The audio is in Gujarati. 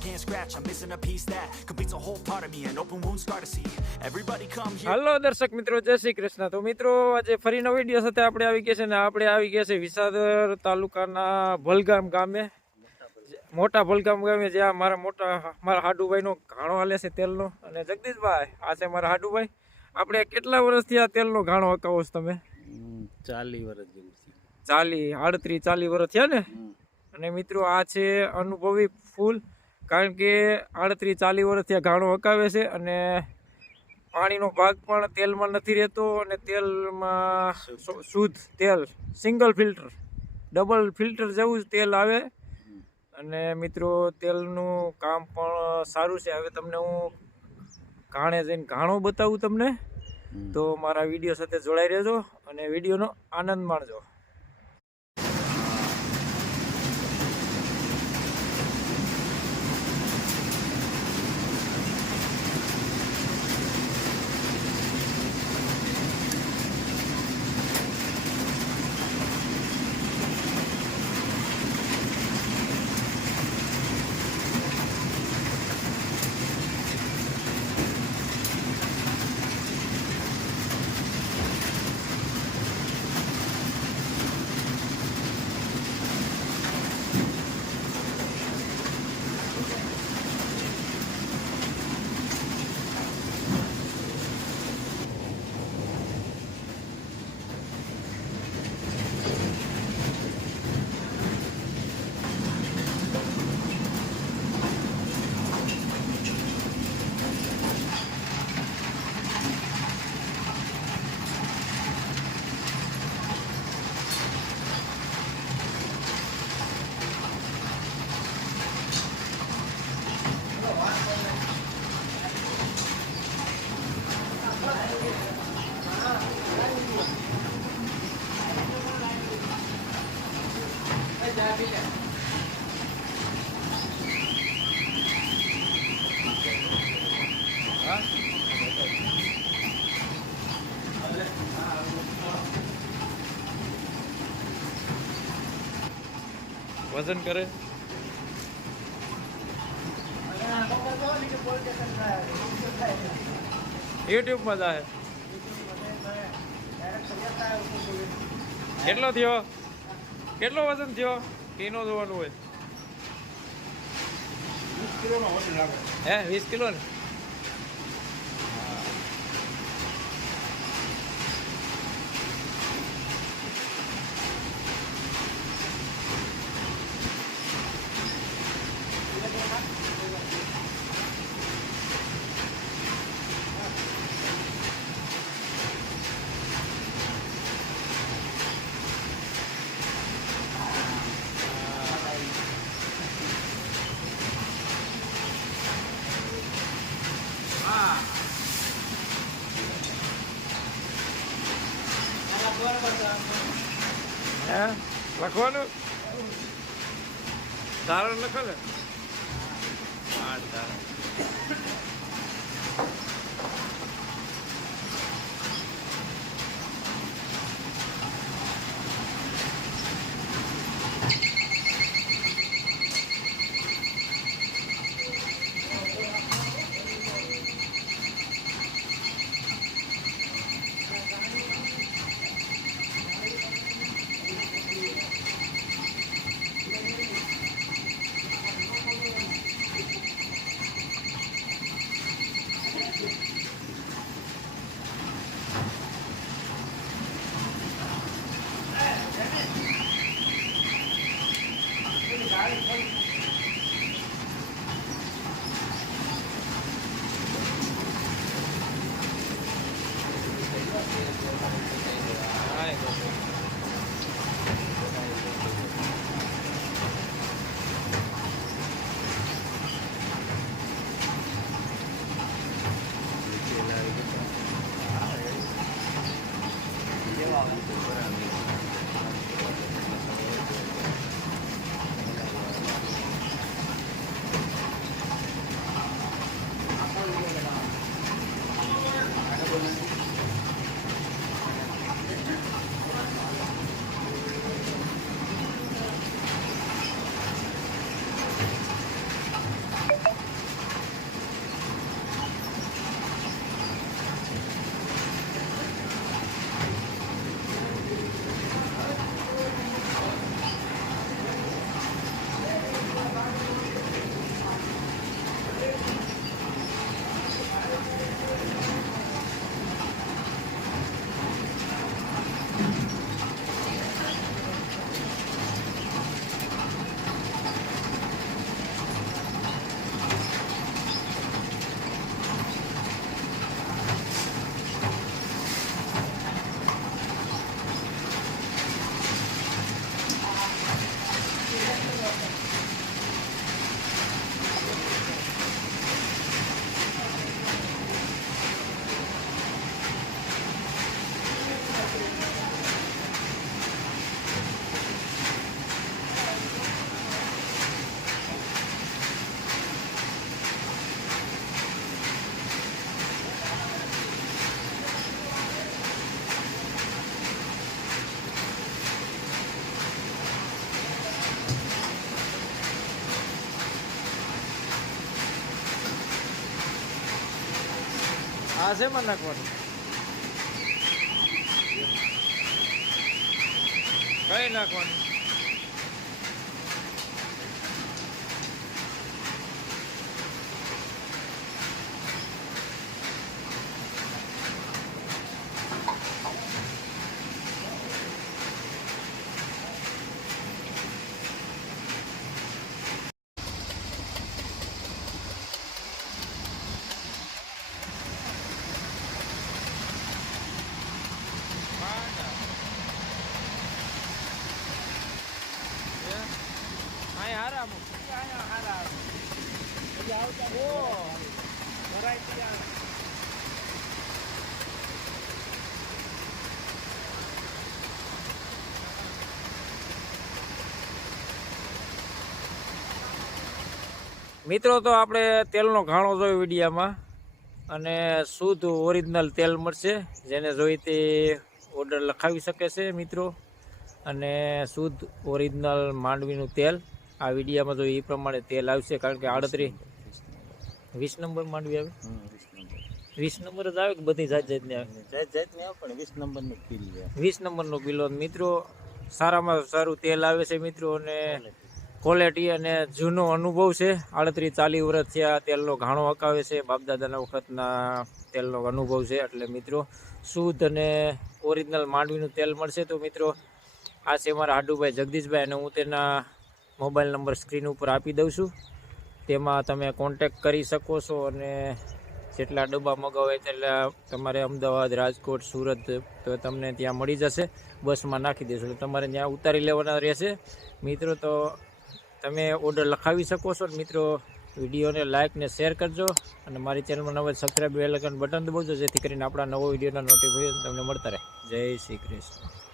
I can't scratch. I'm missing a piece that completes a whole part of me. An open wound scar to see. Everybody come here. હાલો દર્શક મિત્રો, જય શ્રી કૃષ્ણ. તો મિત્રો આજે ફરીનો વિડીયો સાથે આપણે આવી ગયા છે ને આપણે આવી ગયા છે વિસાવદર તાલુકાના ભલગામ ગામે, મોટા ભલગામ ગામે, જ્યાં મારા હાડુભાઈનો ઘાણો હાલે છે તેલનો. અને જગદીશભાઈ, આ છે મારા હાડુભાઈ. આપણે કેટલા વર્ષથી આ તેલનો ઘાણો હકાવો છો તમે? 40 વર્ષ જેવું છે. 40 વર્ષ થયા ને. અને મિત્રો આ છે અનુભવી ફૂલ, કારણ કે 40 વર્ષથી આ ઘાણો હકાવે છે. અને પાણીનો ભાગ પણ તેલમાં નથી રહેતો, અને તેલમાં શુદ્ધ તેલ, સિંગલ ફિલ્ટર, ડબલ ફિલ્ટર જેવું જ તેલ આવે. અને મિત્રો તેલનું કામ પણ સારું છે. હવે તમને હું ઘાણે જઈને ઘાણો બતાવું તમને, તો મારા વિડીયો સાથે જોડાઈ રહેજો અને વિડીયોનો આનંદ માણજો. વજન કરે યુટ્યુબમાં જાય. કેટલો થયો, કેટલો વજન થયો એનો જોવાનું હોય. 20 કિલોનો વજન લાગે. હે 20 કિલો ને? હે લખવાનું ધારણ લખો ને. આ શેમાં નાખવાનું? કઈ નાખવાનું? મિત્રો તો આપણે તેલનો ઘાણો જોયો વિડીયામાં અને શુદ્ધ ઓરિજિનલ તેલ મળશે, જેને જોઈ તે ઓર્ડર લખાવી શકે છે મિત્રો. અને શુદ્ધ ઓરિજિનલ માંડવીનું તેલ આ વિડીયામાં જો એ પ્રમાણે તેલ આવશે, કારણ કે 20 નંબર માંડવી આવે. 20 નંબર જ આવે કે બધી જાત જાતની આવે? જાતની આવે પણ 20 નંબરનો કિલો. 20 નંબરનો કિલો મિત્રો. સારામાં સારું તેલ આવે છે મિત્રો, અને ક્વોલિટી અને જૂનો અનુભવ છે. 38-40 વર્ષથી આ તેલનો ઘાણો હકાવે છે, બાપદાદાના વખતના તેલનો અનુભવ છે. એટલે મિત્રો શુદ્ધ અને ઓરિજિનલ માંડવીનું તેલ મળશે. તો મિત્રો આ છે મારા હાડુભાઈ જગદીશભાઈ, અને હું તેના મોબાઈલ નંબર સ્ક્રીન ઉપર આપી દઉં છું. તેમાં તમે કોન્ટેક કરી શકો છો, અને જેટલા ડબ્બા મગાવે તેટલા તમારે અમદાવાદ, રાજકોટ, સુરત તો તમને ત્યાં મળી જશે. બસમાં નાખી દેશો એટલે તમારે ત્યાં ઉતારી લેવાના રહેશે મિત્રો. તો તમે ઓર્ડર લખાવી શકો છો. મિત્રો વિડીયોને લાઇક ને શેર કરજો, અને મારી ચેનલમાં નવા સબસ્ક્રાઈબ બેલ આઇકન બટન દબાવજો, જેથી કરીને આપણા નવો વિડીયોના નોટિફિકેશન તમને મળતા રહે. જય શ્રી કૃષ્ણ.